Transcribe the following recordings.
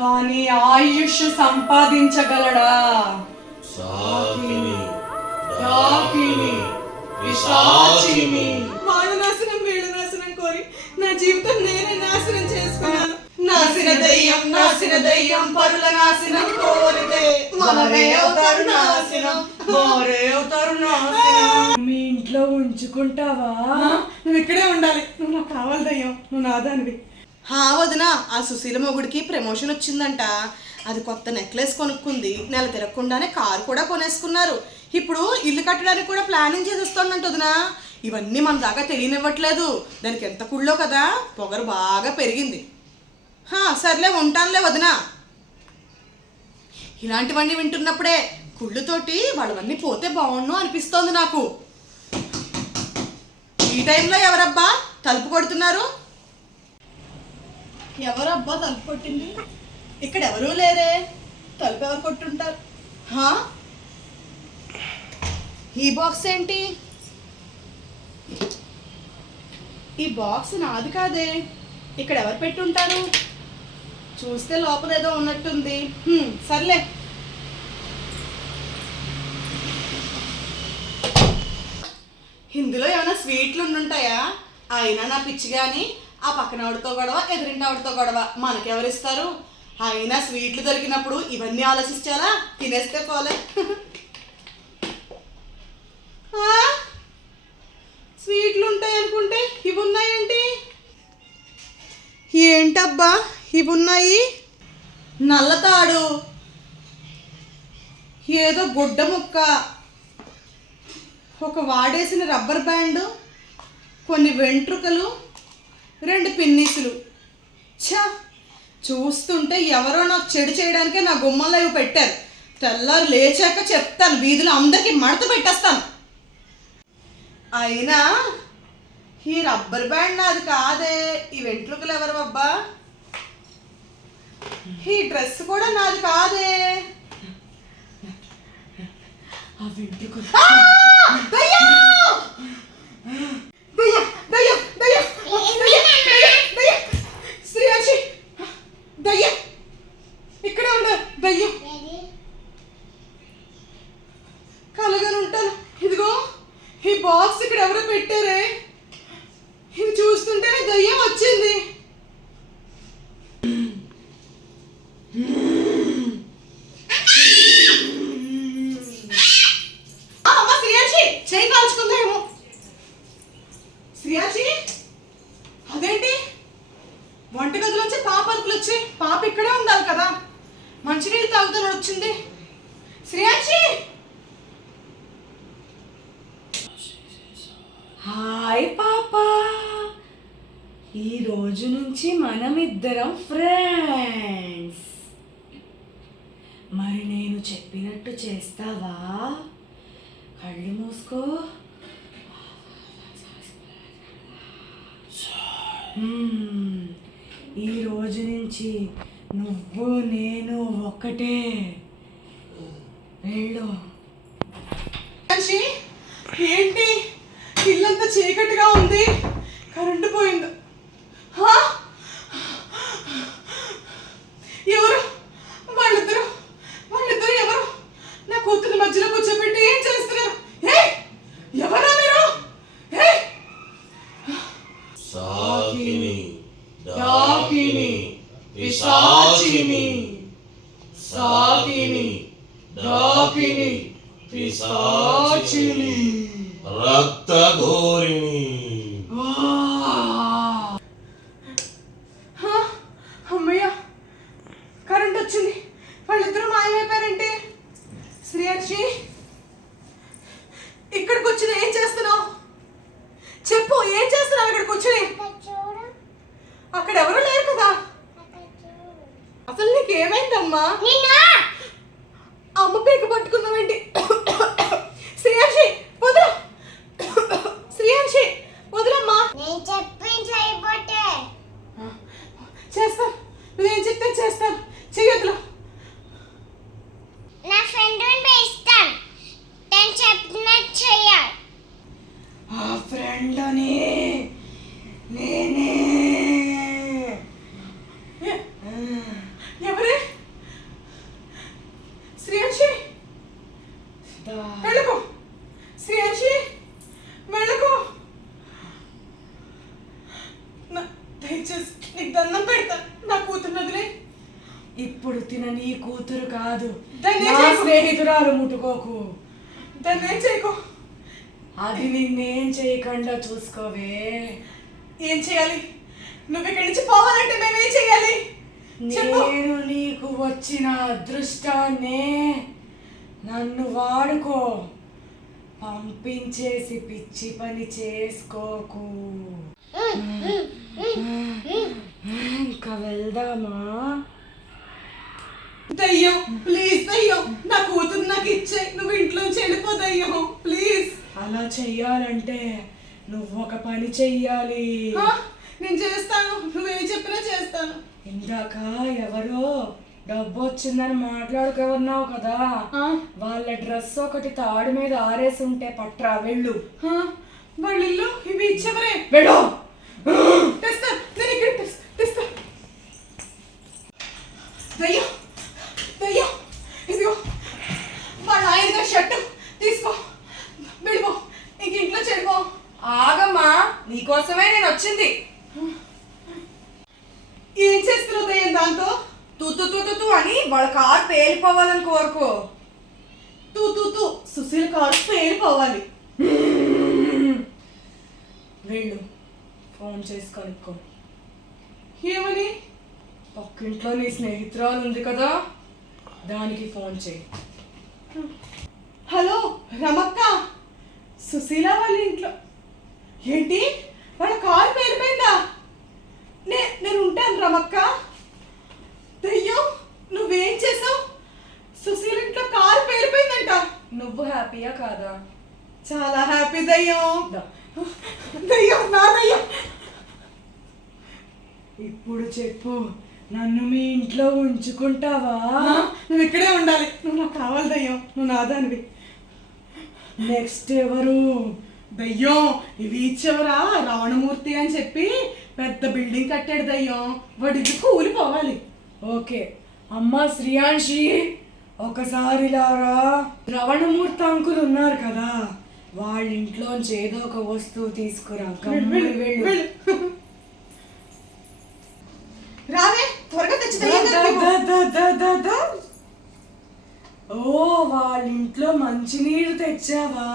కానీ ఆయుష్ సంపాదించగలడా? సాకిని రాకిని పిశాచిని వాడు నాశనం వీడు నాశనం కోరి నా జీవితం నేనే నాశనం చేసుకున్నాను. నాశన దయ్యం నాశన దయ్యం పరుల నాశనం కోరితే మనమే అవుతారు నాశనం వారే అవుతారు నాశనం. మీ ఇంట్లో ఉంచుకుంటావా? నువ్వు ఇక్కడే ఉండాలి. నువ్వు నాకు కావాలి దయ్యం నువ్వు నాదానివి. హా వదిన ఆ సుశీల మొగుడికి ప్రమోషన్ వచ్చిందంట. అది కొత్త నెక్లెస్ కొనుక్కుంది. నెల తిరగకుండానే కారు కూడా కొనేసుకున్నారు. ఇప్పుడు ఇల్లు కట్టడానికి కూడా ప్లానింగ్ చేసేస్తోందంట వదినా. ఇవన్నీ మన దాకా తెలియనివ్వట్లేదు. దానికి ఎంత కుళ్ళో కదా? పొగరు బాగా పెరిగింది. హా సర్లే ఉంటానులే వదిన. ఇలాంటివన్నీ వింటున్నప్పుడే కుళ్ళుతోటి వాళ్ళవన్నీ పోతే బాగుండు అనిపిస్తోంది నాకు. ఈ టైంలో ఎవరబ్బా? తలుపు కొడుతున్నారు? ఎవరబ్బా తలుపు కొట్టింది? ఇక్కడ ఎవరూ లేరే. తలుపు ఎవరు కొట్టుంటారు? హా? ఈ బాక్స్ ఏంటి? ఈ బాక్స్ నాది కాదే. ఇక్కడ ఎవరు పెట్టుంటారు? చూస్తే లోపల ఏదో ఉన్నట్టుంది సర్లే. ఇందులో ఏమైనా స్వీట్లు ఉండుంటాయా? అయినా నా పిచ్చి కానీ ఆ పక్కన ఆవిడతో గొడవ ఎదురింటి ఆవిడతో గొడవ. మనకెవరిస్తారు? అయినా స్వీట్లు దొరికినప్పుడు ఇవన్నీ ఆలోచించాలా? తినేస్తే పోలే. స్వీట్లు ఉంటాయి అనుకుంటే ఇవి ఉన్నాయేంటి? ఏంటబ్బా? ఇవి ఉన్నాయి? నల్లతాడు. ఏదో గుడ్డ ముక్క. ఒక వాడేసిన రబ్బర్ బ్యాండు. కొన్ని వెంట్రుకలు. రెండు పిన్నీసులు. ఛా! చూస్తుంటే ఎవరో నాకు చెడు చేయడానికే నా గుమ్మంలో ఇవి పెట్టారు. తెల్లారు లేచాక చెప్తాను వీధిలో అందరికీ మడత పెట్టేస్తాను. అయినా ఈ రబ్బర్ బ్యాండ్ నాది కాదే ఈ వెంట్రుకలు ఎవరు అబ్బా ఈ డ్రెస్ కూడా నాది కాదే. ఆ వెంట్రుకలు ఆ! దయ్యం! దయ్యం, దయ్యం, దయ్యం, దయ్యం, దయ్యం, దయ్యం. శ్రీయాక్షి, దయ్యం. ఇక్కడే ఉండు దయ్యం కలగని ఉంటాను ఇదిగో ఈ బాక్స్ ఇక్కడ ఎవరో పెట్టారే? ఇది చూస్తుంటే దయ్యం వచ్చింది. ఆ, అమ్మ శ్రీయాక్షి చేయి కాల్చుకుందేమో శ్రీయాక్షి అదేంటి? వంటగదిలోంచి పాప అరుపులు వచ్చాయి పాప ఇక్కడే ఉండాలి కదా. మంచినీళ్ళు తాగుతాను వచ్చింది. శ్రియాజీ హాయ్ పాపా. ఈ రోజు నుంచి మనం ఇద్దరం ఫ్రెండ్స్. మరి నేను చెప్పినట్టు చేస్తావా? కళ్ళు మూసుకో. ఈ రోజు నుంచి నువ్వు నేను ఒక్కటే. వెళ్ళు శ్రీయాక్షి ఏంటి ఇల్లంతా చీకటిగా ఉంది కరెంటు పోయింది హా? ఎవరు వాళ్ళిద్దరు వాళ్ళిద్దరు ఎవరు నా కూతురు మధ్యలో కూర్చోబెట్టి ఏం చేస్తున్నారు ఏయ్! ఎవరా మీరు ఏయ్! సాకిని డాకిని పిశాచిని సాకిని డాకిని పిశాచిని రక్తఘోరిణి హా? అమ్మయ్య కరెంట్ వచ్చింది. వాళ్ళిద్దరూ మాయమైపోయారంటే? శ్రీయాక్షి ఇక్కడికి వచ్చి ఏం చేస్తున్నావు? చెప్పు ఏం చేస్తున్నావు ఇక్కడికి వచ్చి అక్కడ ఎవరు లేరు కదా? అసలు నీకు ఏమైందమ్మా అమ్మ పీక వెంటనే నేనే. ఎవరే? శ్రీయాంశి మెళకు శ్రీయాంశి మెళకు దయచేసి నీకు దండం పెడతా. నా కూతురున్నదిలే ఇప్పుడు తిన నీ కూతురు కాదు. నా స్నేహితురాలు ముట్టుకోకు. దాన్ని ఏం చేయకు. అది నిన్నేం చేయకుండా చూసుకోవే. ఏం చేయాలి? నువ్వు ఇక్కడి నుంచి పోవాలంటే మేమేం చేయాలి? నేను నీకు వచ్చిన అదృష్టాన్నే నన్ను వాడుకో. పంపించేసి పిచ్చి పని చేసుకోకు. ఇంకా వెళ్దామా? దయ్యం ప్లీజ్ దయ్యం. నా కూతురు నాకు ఇచ్చే. నువ్వు ఇంట్లోంచి వెళ్ళిపో దయ్యం ప్లీజ్. అలా చెయ్యాలంటే నువ్వు ఒక పని చెయ్యాలి. నేను చేస్తాను. నువ్వేం చెప్పినా చేస్తాను. ఇందాక ఎవరో డబ్బు వచ్చిందని మాట్లాడుకున్నావు కదా. వాళ్ళ డ్రెస్ ఒకటి తాడు మీద ఆరేసి ఉంటే పట్రా వెళ్ళు. వాళ్ళ ఇల్లు ఇవి ఇచ్చేవరే. వెళ్ళు తెస్తా నేను ఇక్కడ తెస్- తెస్తా దయ్యం దయ్యం ఇదిగో వాళ్ళ ఆయన గారి షర్టు తీసుకో వెళ్ళిపో ఇంక ఇంట్లో చెడిపో ఆగమ్మా నీకోసమే నేను వచ్చింది. ఏం చేస్తున్నావు దయ్యం దాంతో? తుతు తూతు తు తూ అని వాళ్ళ కారు పేలిపోవాలని కోరుకో. తూ తూ తూ సుశీల్ కారు పేలిపోవాలి. వెళ్ళు ఫోన్ చేసి కనుక్కో. ఏమని? పక్కింట్లో నీ స్నేహితురాలు ఉంది కదా దానికి ఫోన్ చేయి. హలో రమక్క సుశీల వాళ్ళ ఇంట్లో. ఏంటి? వాళ్ళ కారు పేలిపోయిందా? నే నేను ఉంటాను రమక్క. దయ్యం నువ్వేం చేసావు? సుశీల ఇంట్లో కారు పేలిపోయిందంట. నువ్వు హ్యాపీయా కాదా? చాలా హ్యాపీ దయ్యం. దయ్యం నా దయ్యం. ఇప్పుడు చెప్పు నన్ను మీ ఇంట్లో ఉంచుకుంటావా? నువ్వు ఇక్కడే ఉండాలి. నువ్వు నాకు కావాలి దయ్యం. నువ్వు నాదానివి. నెక్స్ట్ ఎవరు? దయ్యం ఇవి ఇచ్చేవరా? రావణమూర్తి అని చెప్పి పెద్ద బిల్డింగ్ కట్టాడు దయ్యం. వాడు కూలిపోవాలి ఓకే. అమ్మ శ్రీయాంశి ఒకసారి లారా. రవణమూర్తి అంకులు ఉన్నారు కదా. వాళ్ళ ఇంట్లోంచి ఏదో ఒక వస్తువు తీసుకురా. గమ్మున వెళ్ళు రావే త్వరగా తెచ్చి దా, దయ్యం దా, కనిపించు. దా, దా, దా, దా, దా. ఓ వాళ్ళ ఇంట్లో మంచినీరు తెచ్చావా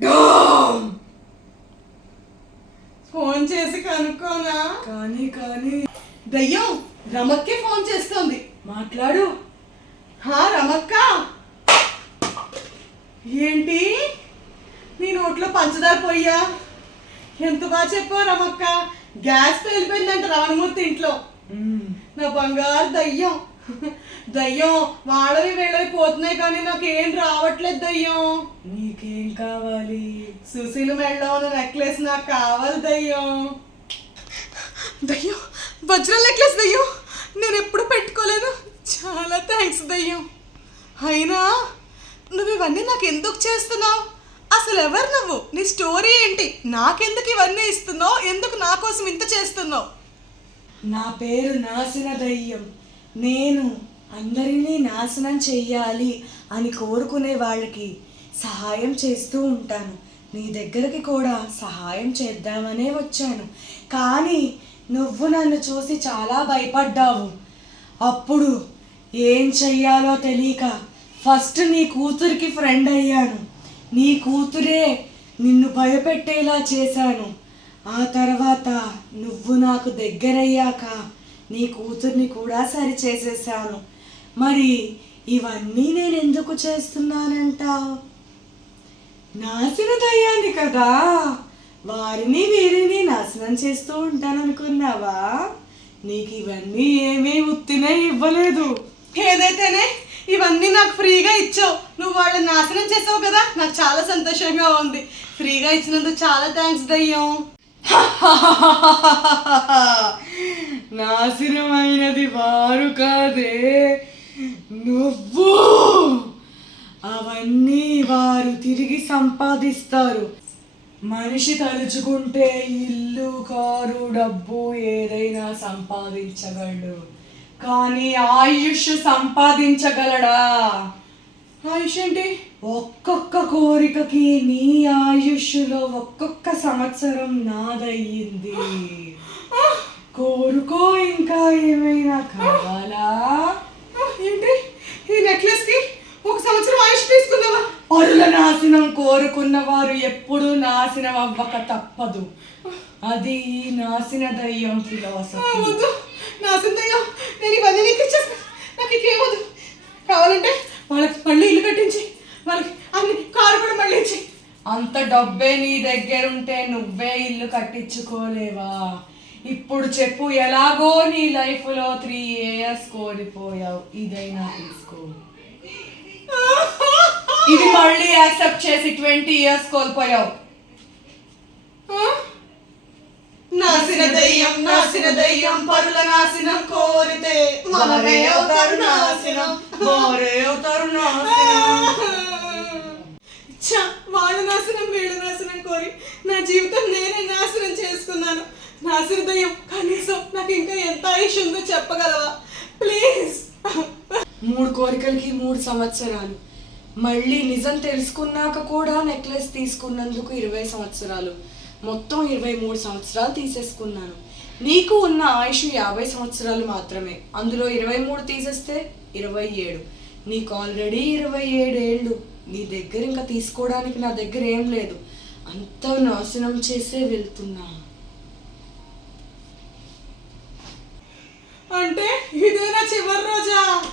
డామ్! ఫోన్ చేసి కనుక్కోనా కానీ కానీ దయ్యం రమక్కే ఫోన్ చేస్తోంది. మాట్లాడు. హా రమక్క. ఏంటి? నీ నోట్లో పంచదార పోయ్యా? ఎంత బాగా చెప్పావు రమక్క? గ్యాస్ పేలిపోయిందంట రావణమూర్తి ఇంట్లో. నా బంగారు దయ్యం. దయ్యం వాళ్ళవి వీళ్ళవి పోతున్నాయి కానీ నాకు ఏం రావట్లేదు దయ్యం. నీకేం కావాలి? సుశీల మెడలో ఉన్న నెక్లెస్ నాకు కావాలి దయ్యం. దయ్యం వజ్రం నెక్లెస్ దయ్యం. నేను ఎప్పుడు పెట్టుకోలేదు చాలా థ్యాంక్స్ దయ్యం. అయినా నువ్వు ఇవన్నీ నాకు ఎందుకు చేస్తున్నావు? అసలు ఎవరు నువ్వు? నీ స్టోరీ ఏంటి? నాకెందుకు ఇవన్నీ ఇస్తున్నావు? ఎందుకు నా కోసం ఇంత చేస్తున్నావు? నా పేరు నాశన దయ్యం. నేను అందరినీ నాశనం చెయ్యాలి అని కోరుకునే వాళ్ళకి సహాయం చేస్తూ ఉంటాను. నీ దగ్గరికి కూడా సహాయం చేద్దామనే వచ్చాను. కానీ నువ్వు నన్ను చూసి చాలా భయపడ్డావు. అప్పుడు ఏం చెయ్యాలో తెలియక ఫస్ట్ నీ కూతురికి ఫ్రెండ్ అయ్యాను. నీ కూతురే నిన్ను భయపెట్టేలా చేశాను. ఆ తర్వాత నువ్వు నాకు దగ్గరయ్యాక నీ కూతుర్ని కూడా సరి చేసేసాను మరి ఇవన్నీ నేను ఎందుకు చేస్తున్నానంటావు? నాశన కదా. వారిని వీరిని నాశనం చేస్తూ ఉంటాననుకున్నావా? నీకు ఇవన్నీ ఏమీ ఉత్తినే ఇవ్వలేదు. ఏదైతేనే ఇవన్నీ నాకు ఫ్రీగా ఇచ్చావు. నువ్వు వాళ్ళని నాశనం చేసావు కదా? నాకు చాలా సంతోషంగా ఉంది. ఫ్రీగా ఇచ్చినందుకు చాలా థ్యాంక్స్ దయ్యం. నాశనమైనది వారు కాదే. నువ్వు అవన్నీ వారు తిరిగి సంపాదిస్తారు. మనిషి తలుచుకుంటే ఇల్లు కారు డబ్బు ఏదైనా సంపాదించగలడు. కానీ ఆయుష్ సంపాదించగలడా? ఆయుష్ ఏంటి? ఒక్కొక్క కోరికకి నీ ఆయుష్లో ఒక్కొక్క సంవత్సరం నాదయ్యింది. కోరుకో ఇంకా ఏమైనా కావాలా? ఏంటి? ఈ నెక్లెస్కి ఒక సంవత్సరం ఆయుష్ తీసుకుందామా? పరుల నాశనం కోరుకున్న వారు ఎప్పుడూ నాశనం అవ్వక తప్పదు. అది ఈ నాశన దయ్యం ఫిలాసఫీ. వద్దు. నా సింతయ్య నేను ఇవన్నీ నీకు ఇచ్చేస్తా. నాకు ఇంకేమొద్దు కావాలంటే వాళ్ళకి మళ్ళీ ఇల్లు కట్టించి వాళ్ళకి అన్ని కారు కూడా మళ్ళీ ఇచ్చి. అంత డబ్బే నీ దగ్గర ఉంటే నువ్వే ఇల్లు కట్టించుకోలేవా? ఇప్పుడు చెప్పు ఎలాగో నీ లైఫ్లో త్రీ ఇయర్స్ కోల్పోయావు. ఇదైనా తీసుకో. ఇది మళ్ళీ యాక్సెప్ట్ చేసి ట్వంటీ ఇయర్స్ కోల్పోయావు? నాసిన దయ్యం నాసిన దయ్యం పరుల నాశనం కోరితే. మనమే అవుతారు నాశనం వారే అవుతారు నాశనం. వాళ్ళ నాశనం వీళ్ళ నాశనం కోరి నా జీవితం నేనే నాశనం చేసుకున్నాను. నాశన దయ్యం కనీసం నాకు ఇంకా ఎంత ఆయుష్ ఉందో చెప్పగలవా? ప్లీజ్. మూడు కోరికలకి మూడు సంవత్సరాలు. మళ్ళీ నిజం తెలుసుకున్నాక కూడా నెక్లెస్ తీసుకున్నందుకు ఇరవై సంవత్సరాలు. మొత్తం ఇరవై మూడు సంవత్సరాలు తీసేసుకున్నాను. నీకు ఉన్న ఆయుష్ యాభై సంవత్సరాలు మాత్రమే. అందులో ఇరవై మూడు తీసేస్తే ఇరవై ఏడు. నీకు ఆల్రెడీ ఇరవై ఏడేళ్ళు నీ దగ్గర ఇంకా తీసుకోవడానికి నా దగ్గర ఏం లేదు. అంత నాశనం చేసే వెళ్తున్నా. అంటే ఇదేనా చివరి రోజా?